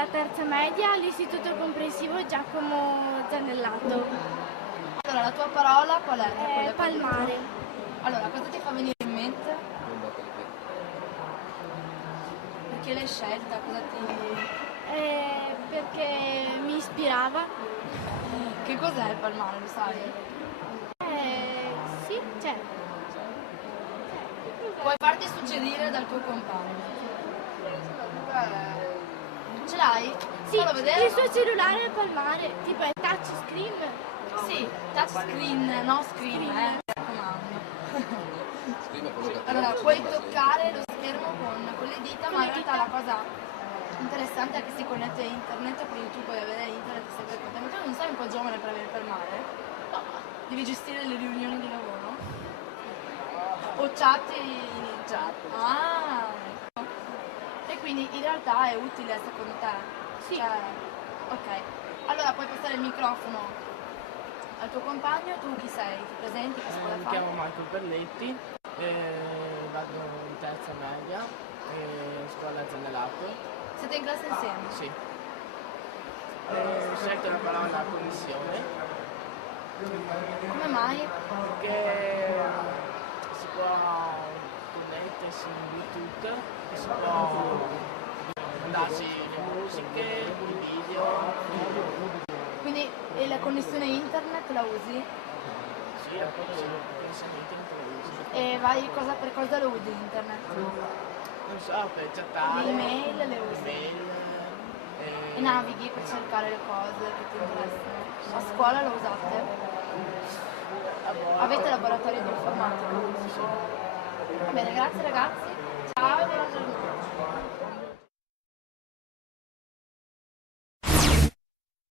alla terza media all'Istituto Comprensivo Giacomo Zanellato. Allora, la tua parola qual è? Quella che hai Palmare. detto? Allora, cosa ti fa venire in mente? Perché l'hai scelta? Cosa ti... Perché mi ispirava. Che cos'è il palmare, lo sai? Sì, c'è. Puoi farti suggerire dal tuo compagno. Ce l'hai? Sì, Fallo vedere. il suo cellulare è Palmare, tipo è touchscreen. Sì, touchscreen, no screen, mi raccomando. Allora, puoi toccare lo schermo con le dita, ma in realtà la cosa interessante è che si connette a internet, quindi tu puoi avere internet sempre con te. Ma tu non sei un po' giovane per avere il mare? No. Devi gestire le riunioni di lavoro? O chat in chat? Ah, ecco. E quindi in realtà è utile secondo te? Sì. Cioè, ok. Allora puoi passare il microfono al tuo compagno. Tu chi sei? Ti presenti? Che scuola Mi fai? chiamo Michael Berletti, vado in terza media, scuola Zanellato. Siete in classe insieme? Sì. Ho scelto la parola connessione Come mai? perché si può connettersi in Bluetooth, e si può mandarsi le musiche, i video. Quindi e la connessione internet la usi? Sì, connessione internet lo uso. E vai per cosa lo usi internet? Non so, per chattare, Le email le usi? email, E navighi per cercare le cose che ti interessano? A scuola lo usate? Avete laboratorio di informatica? Va bene, grazie ragazzi. Ciao e buona giornata.